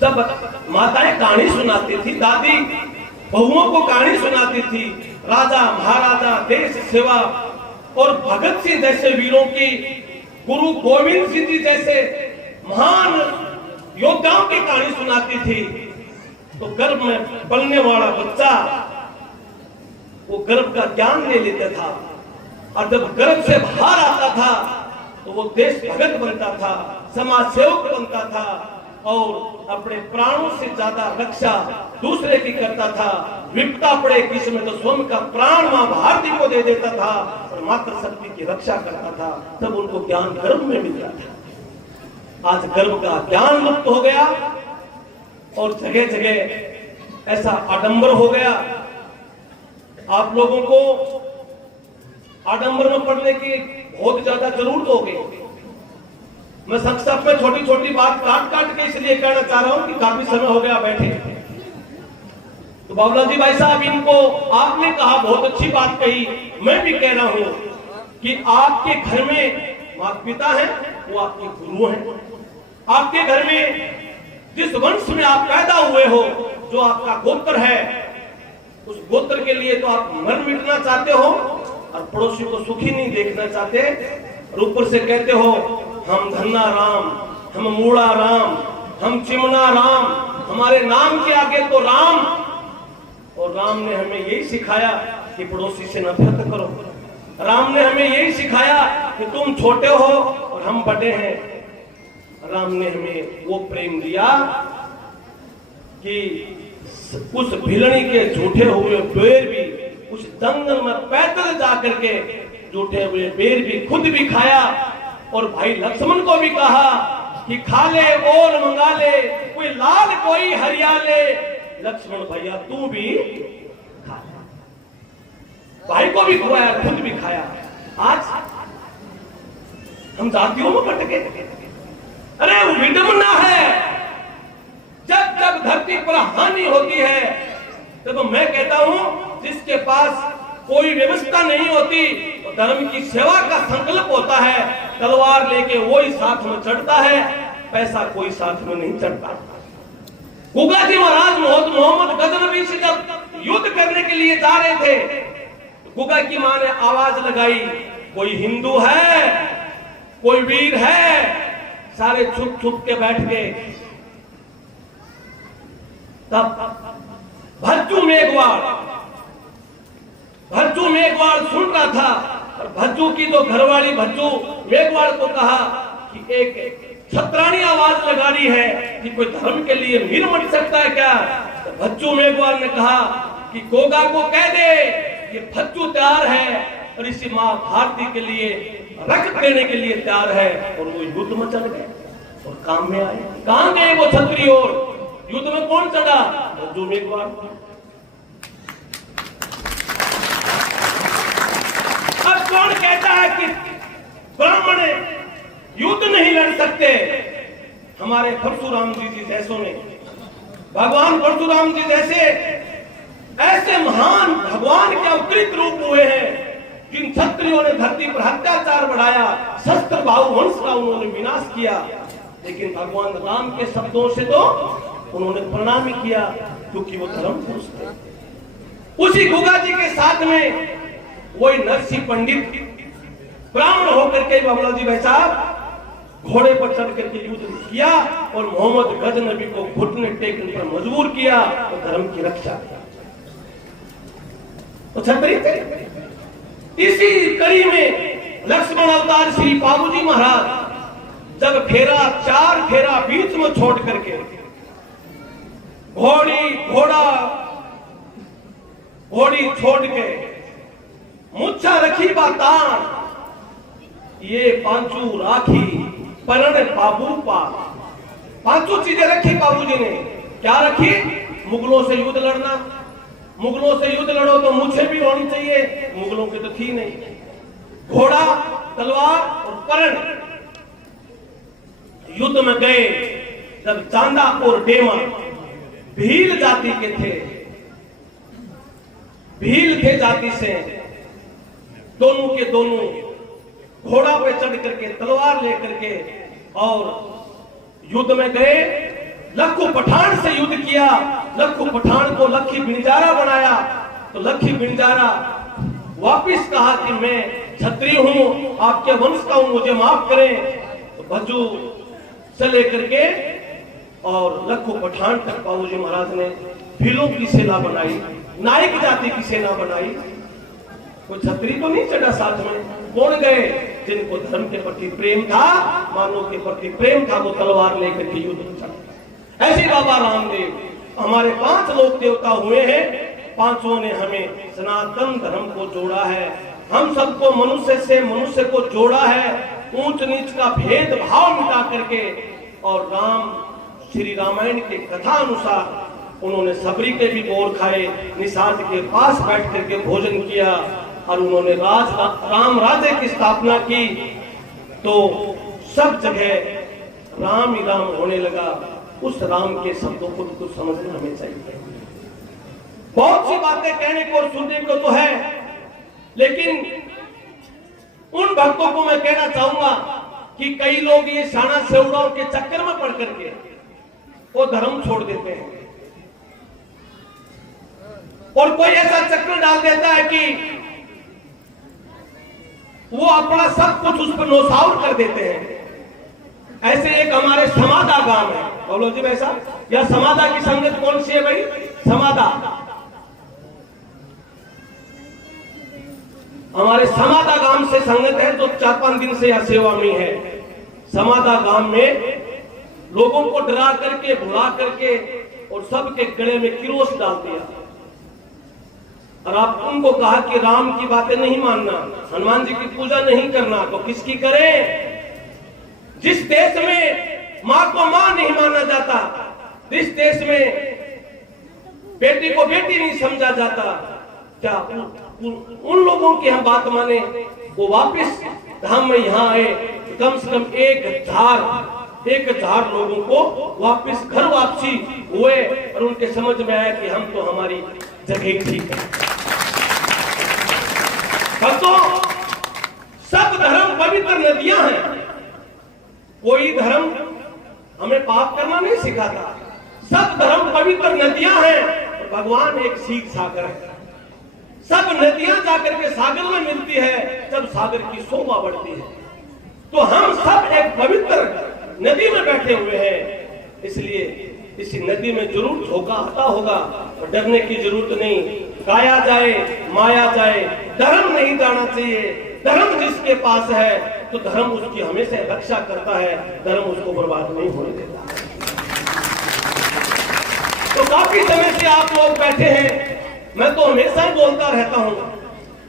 जब माताएं कहानी सुनाती थी, दादी बहुओं को कहानी सुनाती थी, राजा महाराजा, देश सेवा और भगत सिंह जैसे वीरों की, गुरु गोविंद सिंह जी जैसे महान योद्धाओं की कहानी सुनाती थी, तो गर्भ में पलने वाला बच्चा वो गर्भ का ज्ञान ले लेता था, और जब गर्भ से बाहर आता था तो वो देश भगत बनता था, समाज सेवक बनता था, और अपने प्राणों से ज्यादा रक्षा दूसरे की करता था। विपदा पड़े किसी में तो स्वयं का प्राण मां भारती को दे देता था और मातृशक्ति की रक्षा करता था। तब उनको ज्ञान गर्भ में मिलता था। आज गर्भ का ज्ञान लुप्त हो गया और जगह जगह ऐसा आडंबर हो गया। आप लोगों को आडंबर में पढ़ने की बहुत ज्यादा जरूरत हो गई। मैं संक्षेप में छोटी छोटी बात काट काट के इसलिए कहना चाह रहा हूं कि काफी समय हो गया बैठे। तो बाबूलाल जी भाई साहब, इनको आपने कहा, बहुत अच्छी बात कही, मैं भी कह रहा हूं कि आपके घर में माता पिता हैं, वो आपके गुरु हैं। आपके घर में जिस वंश में आप पैदा हुए हो, जो आपका गोत्र है, उस गोत्र के लिए तो आप मर मिटना चाहते हो और पड़ोसी को सुखी नहीं देखना चाहते, और ऊपर से कहते हो हम धन्ना राम, हम मूड़ा राम, हम चिमना राम, हमारे नाम के आगे तो राम। और राम ने हमें यही सिखाया कि पड़ोसी से नफरत करो। राम ने हमें यही सिखाया कि तुम छोटे हो और हम बड़े हैं। राम ने हमें वो प्रेम दिया कि उस भिलनी के झूठे हुए बेर भी, उस जंगल में पैदल जाकर के झूठे हुए बेर भी खुद भी खाया, और भाई लक्ष्मण को भी कहा कि खा ले और मंगा ले, कोई लाल कोई हरियाले, लक्ष्मण भैया तू भी खा। भाई को भी खुआया, खुद भी खाया। आज हम जातियों में बट गए। अरे विडंबना है। जब जब धरती पर हानि होती है तब मैं कहता हूं जिसके पास कोई व्यवस्था नहीं होती, तो धर्म की सेवा का संकल्प होता है, तलवार लेके वही साथ में चढ़ता है, पैसा कोई साथ में नहीं चढ़ता। गुगा जी महाराज मोहम्मद गजनवी से जब युद्ध करने के लिए जा रहे थे, गुगा की मां ने आवाज लगाई, कोई हिंदू है, कोई वीर है। सारे छुप छुप के बैठ गए। तब भज्जू मेघवाल सुन रहा था, और भज्जू की जो घरवाली भज्जू मेघवाल को कहा कि एक छत्राणी आवाज लगा रही है कि कोई धर्म के लिए वीर मर सकता है क्या? तो भज्जू मेघवाल ने कहा कि गोगा को कह दे ये भज्जू तैयार है और इसी मां भारती के लिए रक्त देने के लिए तैयार है। और वो युद्ध में चल गए और काम में आए। कहां गए वो छत्री? और युद्ध में कौन चढ़ा? भज्जू मेघवाल। अब कौन कहता है कि ब्राह्मण युद्ध नहीं लड़ सकते? हमारे परशुराम जी जैसों ने, भगवान परशुराम जी जैसे ऐसे महान भगवान के अवतरित रूप हुए हैं, जिन क्षत्रियों ने धरती पर अत्याचार बढ़ाया, शस्त्र भाव वंश का उन्होंने विनाश किया, लेकिन भगवान राम के शब्दों से तो उन्होंने प्रणाम किया, क्योंकि वो धर्म पुरुष थे। उसी गुगा जी के साथ में वही नरसिंह पंडित ब्राह्मण होकर के बाबूलाल जी भाई साहब घोड़े पर चढ़ करके युद्ध किया और मोहम्मद गजनबी को घुटने टेकने पर मजबूर किया और धर्म की रक्षा किया। तो छत्री इसी कड़ी में लक्ष्मण अवतार श्री बाबूजी महाराज जब चार फेरा बीच में छोड़ करके घोड़ी छोड़ के मुच्छा रखी बातान, ये पांचू राखी परण बाबू पा, पांचों चीजें रखी बाबूजी ने। क्या रखी? मुगलों से युद्ध लड़ना। मुगलों से युद्ध लड़ो तो मुझे भी होनी चाहिए, मुगलों की तो थी नहीं। घोड़ा, तलवार और परण। युद्ध में गए जब चांदा और डेमा भील जाति के थे, भील थे जाति से, दोनों के दोनों घोड़ा पे चढ़ करके तलवार लेकर के और युद्ध में गए। लक्खू पठान से युद्ध किया, लक्खू पठान को लखी बिंजारा बनाया, तो लखी बिंजारा वापिस कहा कि मैं क्षत्रिय हूं, आपके वंश का हूं, मुझे माफ करें। तो भज्जू से लेकर के और लक्खू पठान तक बाबूजी महाराज ने भीलों की सेना बनाई, नायक जाति की सेना बनाई। कोई क्षत्रिय तो नहीं चढ़ा साथ में, कौन गए? जिनको धर्म के प्रति प्रेम था, मानव के प्रति प्रेम था, वो तलवार लेकर के युद्ध में चढ़े। ऐसे बाबा रामदेव हमारे 5 लोक देवता हुए हैं, पांचों ने हमें सनातन धर्म को जोड़ा है, हम सबको मनुष्य से मनुष्य को जोड़ा है, ऊंच नीच का भेदभाव मिटा करके। और राम श्री रामायण के कथा अनुसार उन्होंने सबरी के भी बोर खाए, निषाद के पास बैठ करके भोजन किया और उन्होंने राम राज्य की स्थापना की। तो सब जगह राम ही राम होने लगा। उस राम के शब्दों को तो समझना हमें चाहिए। बहुत सी बातें कहने को और सुनने को तो है, लेकिन उन भक्तों को मैं कहना चाहूंगा कि कई लोग ये शाना सेवड़ाओं के चक्कर में पड़ करके वो धर्म छोड़ देते हैं, और कोई ऐसा चक्कर डाल देता है कि वो अपना सब कुछ उस पर नौसाउर कर देते हैं। ऐसे एक हमारे समादा गांव है, बोलो जी वैसा, या समादा की संगत कौन सी है भाई? समादा, हमारे समादा गांव से संगत है जो 4-5 दिन से यह सेवा में है। समादा गांव में लोगों को डरा करके, भुला करके और सबके गले में किरोस डाल दिया, और आप उनको कहा कि राम की बातें नहीं मानना, हनुमान जी की पूजा नहीं करना, तो किसकी करें? जिस देश में मां को मां नहीं माना जाता, जिस देश में बेटी को बेटी नहीं समझा जाता, क्या उन लोगों की हम बात माने? वो वापिस धाम में यहाँ आए, कम से कम 1,000 लोगों को वापिस घर वापसी हुए, और उनके समझ में आया कि हम तो हमारी जगह ठीक है। भक्तों, सब धर्म पवित्र नदियां हैं, कोई धर्म हमें पाप करना नहीं सिखाता। सब धर्म पवित्र नदियां हैं, और भगवान एक सीख सागर है। सब नदियां जाकर के सागर में मिलती है जब सागर की शोभा बढ़ती है। तो हम सब एक पवित्र नदी में बैठे हुए हैं, इसलिए इसी नदी में जरूर धोखा आता होगा, और डरने की जरूरत नहीं। गाया जाए, माया जाए, धर्म नहीं जाना चाहिए। धर्म जिसके पास है तो धर्म उसकी हमेशा रक्षा करता है, धर्म उसको बर्बाद नहीं होने देता। तो काफी समय से आप लोग बैठे हैं, मैं तो हमेशा ही बोलता रहता हूं,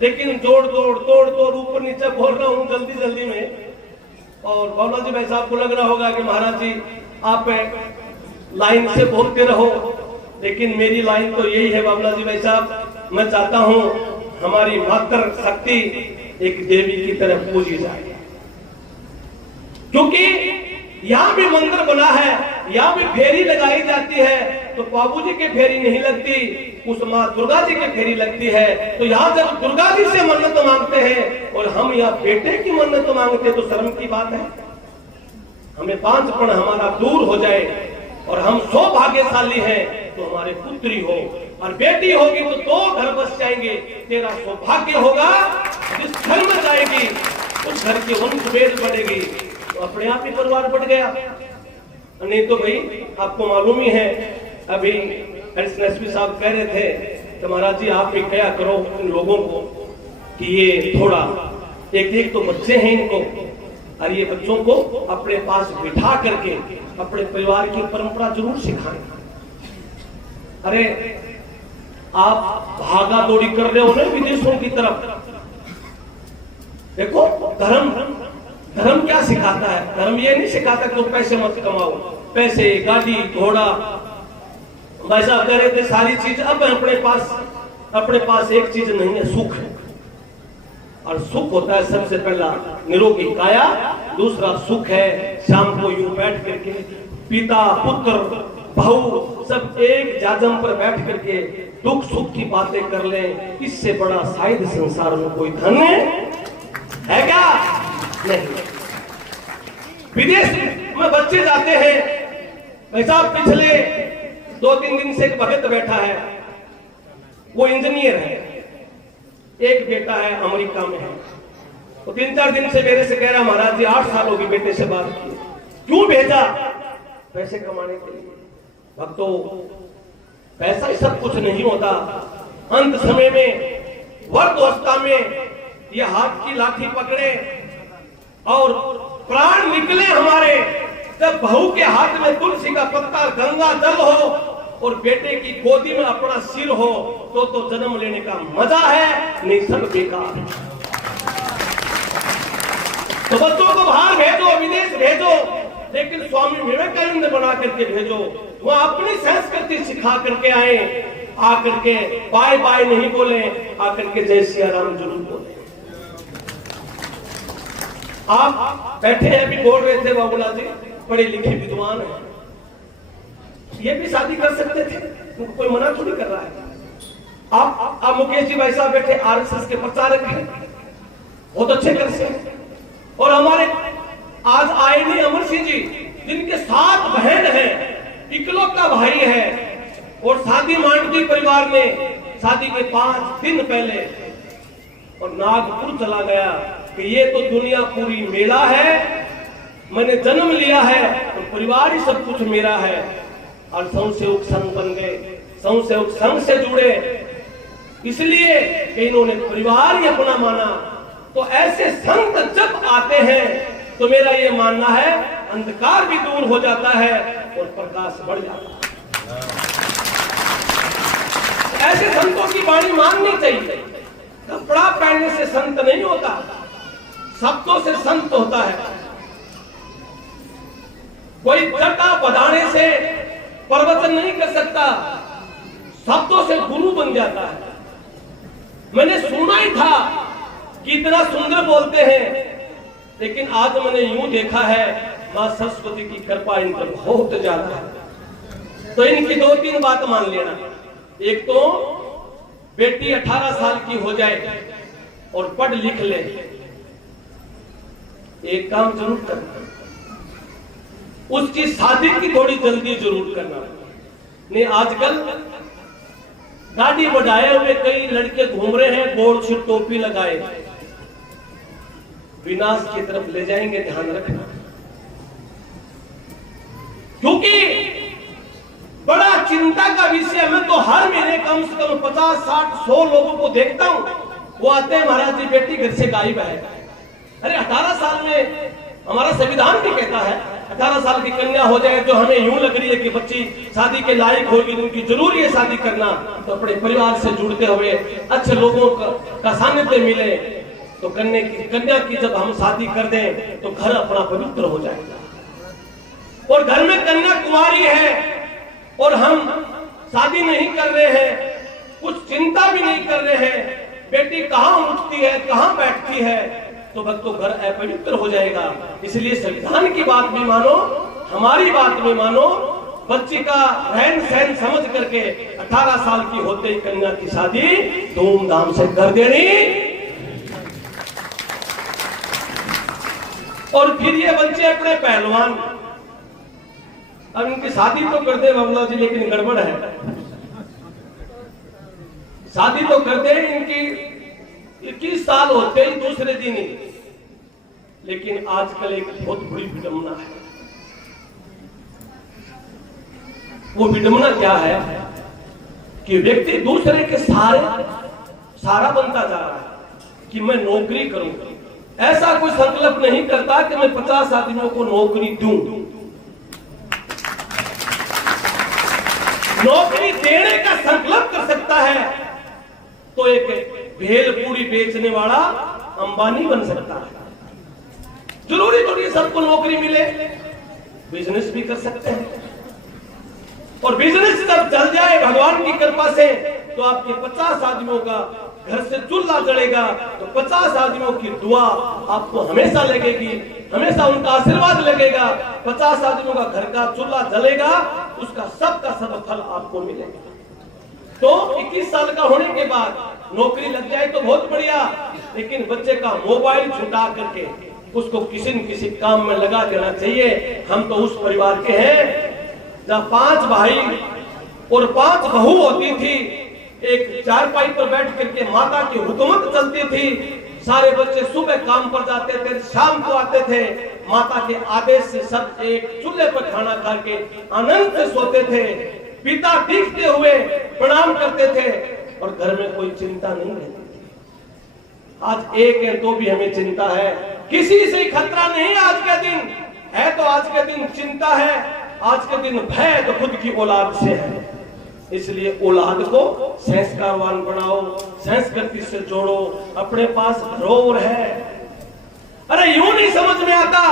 लेकिन जोड़ तोड़ ऊपर नीचे बोल रहा हूं जल्दी में। और बाबला जी भाई साहब को लग रहा होगा कि महाराज जी आप लाइन से बोलते रहो, लेकिन मेरी लाइन तो यही है बाबला जी भाई साहब, मैं चाहता हूं हमारी मातृ शक्ति एक देवी की तरह पूजी जाए, क्योंकि यहाँ भी मंदिर बना है, यहाँ भी फेरी लगाई जाती है, तो बाबूजी की फेरी नहीं लगती, उस माँ दुर्गा जी की फेरी लगती है। तो यहाँ जब दुर्गा जी से मन्नत मांगते हैं और हम यहाँ बेटे की मन्नत मांगते हैं, तो शर्म की बात है। हमें बांझपन हमारा दूर हो जाए, और हम सौभाग्यशाली हैं तो हमारे पुत्री हो, और बेटी होगी तो 2 घर बस जाएंगे। तेरा सौभाग्य होगा, जिस घर में जाएगी उस घर की वंश वेद बढ़ेगी, तो अपने आप ही परिवार बढ़ गया। नहीं तो भाई आपको मालूम ही है, अभी एसपी साहब कह रहे थे कि महाराज जी आप भी क्या करो इन लोगों को कि ये थोड़ा एक तो बच्चे हैं इनको, और ये बच्चों को अपने पास बिठा करके अपने परिवार की परंपरा जरूर सिखाएं। अरे आप भागा दौड़ी कर रहे हो ना विदेशों की तरफ, देखो धर्म क्या सिखाता है? धर्म ये नहीं सिखाता कि पैसे मत कमाओ, पैसे, गाड़ी, घोड़ा। भाई साहब कह रहे थे सारी चीज अब अपने पास एक चीज नहीं है, सुख है। और सुख होता है सबसे पहला निरोगी काया, दूसरा सुख है शाम को यूं बैठ करके पिता पुत्र भाऊ सब एक जाजम पर बैठ करके दुख सुख की बातें कर लें। इससे बड़ा शायद संसार में कोई धन है क्या? नहीं। विदेश में बच्चे जाते हैं भाई साहब पिछले 2-3 दिन से एक भगत बैठा है, वो इंजीनियर है, एक बेटा है अमेरिका में है। वो 3-4 दिन से मेरे से कह रहा महाराज जी 8 साल होगी बेटे से बात की, क्यों भेजा? पैसे कमाने के लिए। भक्तों, पैसा ही सब कुछ नहीं होता। अंत समय में वर्धावस्था में ये हाथ की लाठी पकड़े और प्राण निकले हमारे, जब बहू के हाथ में तुलसी का पत्ता गंगा जल हो और बेटे की गोदी में अपना सिर हो, तो जन्म लेने का मजा है, नहीं सब बेकार है। तो बच्चों को बाहर भेजो, विदेश भेजो, लेकिन स्वामी विवेकानंद बना करके भेजो। वह अपनी संस्कृति सिखा करके आए, आकर के बाय बाय नहीं बोले, आकर के जय सिया राम जरूर बोले। आप बैठे हैं, अभी बोल रहे थे बाबूला जी पढ़े लिखे विद्वान है, ये भी शादी कर सकते थे, उनको कोई मना थोड़ी कर रहा है। आप मुकेश जी भाई साहब बैठे आरएसएस के प्रचारक हैं, बहुत अच्छे कर से। और हमारे आज आए नहीं अमर सिंह जी, जिनके 7 बहन हैं, इकलौता भाई है, और शादी मांडवी परिवार में शादी के 5 दिन पहले और नागपुर चला गया कि ये तो दुनिया पूरी मेला है, मैंने जन्म लिया है तो परिवार ही सब कुछ मेरा है। और संयोग संघ बन गए, संयोग संघ से जुड़े, इसलिए कि इन्होंने परिवार ही अपना माना। तो ऐसे संत जब आते हैं तो मेरा ये मानना है अंधकार भी दूर हो जाता है और प्रकाश बढ़ जाता है। ऐसे संतों की वाणी माननी चाहिए। कपड़ा पहनने से संत नहीं होता, शब्दों से संत होता है। कोई जटा बधाने से प्रवचन नहीं कर सकता, शब्दों से गुरु बन जाता है। मैंने सुना ही था कि इतना सुंदर बोलते हैं, लेकिन आज मैंने यूं देखा है मां सरस्वती की कृपा इन पर बहुत ज्यादा है। तो इनकी 2-3 बात मान लेना। एक तो बेटी 18 साल की हो जाए और पढ़ लिख ले, एक काम जरूर करना, उसकी शादी की थोड़ी जल्दी जरूर करना। नहीं आजकल गाड़ी बढ़ाए हुए कई लड़के घूम रहे हैं, गोल से टोपी लगाए, विनाश की तरफ ले जाएंगे, ध्यान रखना। क्योंकि बड़ा चिंता का विषय, मैं तो हर महीने कम से कम 50, 60, 100 लोगों को देखता हूं, वो आते हैं महाराज जी बेटी घर से गायब है। अरे 18 साल में हमारा संविधान भी कहता है 18 साल की कन्या हो जाए जो हमें यूं लग रही है कि बच्ची शादी के लायक होगी, उनकी जरूरी है शादी करना, तो अपने परिवार से जुड़ते हुए अच्छे लोगों का सानिध्य मिले, तो कन्या की जब हम शादी कर दें तो घर अपना पवित्र हो जाएगा। और घर में कन्या कुंवारी है और हम शादी नहीं कर रहे हैं, कुछ चिंता भी नहीं कर रहे हैं, बेटी कहां उठती है कहां बैठती है, तो भक्तों घर अपवित्र हो जाएगा। इसलिए संविधान की बात भी मानो, हमारी बात भी मानो, बच्ची का रहन सहन समझ करके 18 साल की होते ही कन्या की शादी धूमधाम से कर देनी। और फिर ये बच्चे अपने पहलवान, अब इनकी शादी तो कर दे बाबूला जी, लेकिन गड़बड़ है। शादी तो कर दे, इनकी 21 साल होते ही दूसरे दिन ही, लेकिन आजकल एक बहुत बड़ी विडंबना है। वो विडंबना क्या है कि व्यक्ति दूसरे के सारा बनता जा रहा है कि मैं नौकरी करूं। ऐसा कोई संकल्प नहीं करता कि मैं 50 आदमियों को नौकरी दूं। नौकरी देने का संकल्प कर सकता है तो एक भेलपूरी बेचने वाला अंबानी बन सकता है। जरूरी थोड़ी सबको नौकरी मिले, बिजनेस भी कर सकते हैं। और बिजनेस जब चल जाए भगवान की कृपा से, तो आपके 50 आदमियों का घर से चूल्हा जलेगा, तो 50 आदमियों की दुआ आपको हमेशा लगेगी, हमेशा उनका आशीर्वाद लगेगा। 50 आदमियों का घर का चूल्हा जलेगा, उसका सबका सब फल आपको मिलेगा। तो 21 साल का होने के बाद नौकरी लग जाए तो बहुत बढ़िया, लेकिन बच्चे का मोबाइल छुटा करके उसको किसी न किसी काम में लगा देना चाहिए। हम तो उस परिवार के हैं जहाँ 5 भाई और 5 बहू होती थी, एक चारपाई पर बैठ करके माता की हुकूमत चलती थी। सारे बच्चे सुबह काम पर जाते थे, शाम को आते थे, माता के आदेश से सब एक चूल्हे पर खाना खा के आनंद से सोते थे। पिता दिखते हुए प्रणाम करते थे और घर में कोई चिंता नहीं रहती थी। आज एक है तो भी हमें चिंता है, किसी से खतरा नहीं। आज के दिन है तो आज के दिन चिंता है, आज के दिन भय तो खुद की औलाद से है। इसलिए औलाद को संस्कारवान बनाओ, संस्कृति से जोड़ो, अपने पास धरोहर है। अरे यूं नहीं समझ में आता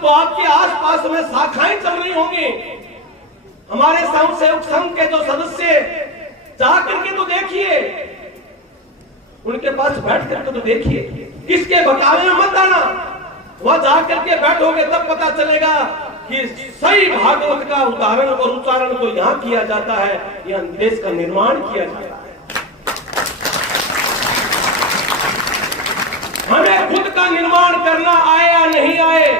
तो आपके आसपास में शाखाएं चल रही होंगी। हमारे सेवक संघ के जो सदस्य जाकर के तो देखिए, उनके पास बैठ करके तो देखिए, किसके बहकावे में मत आना। वहां जाकर के बैठोगे तब पता चलेगा कि सही भागवत का उदाहरण और उच्चारण तो यहाँ किया जाता है, यहाँ देश का निर्माण किया जाता है। हमें खुद का निर्माण करना आए या नहीं आए,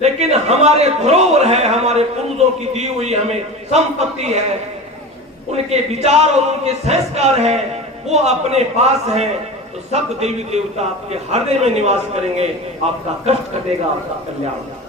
लेकिन हमारे धरोहर है, हमारे पूर्वजों की दी हुई हमें संपत्ति है, उनके विचार और उनके संस्कार हैं, वो अपने पास हैं। तो सब देवी देवता आपके हृदय में निवास करेंगे, आपका कष्ट कटेगा, आपका कल्याण होगा।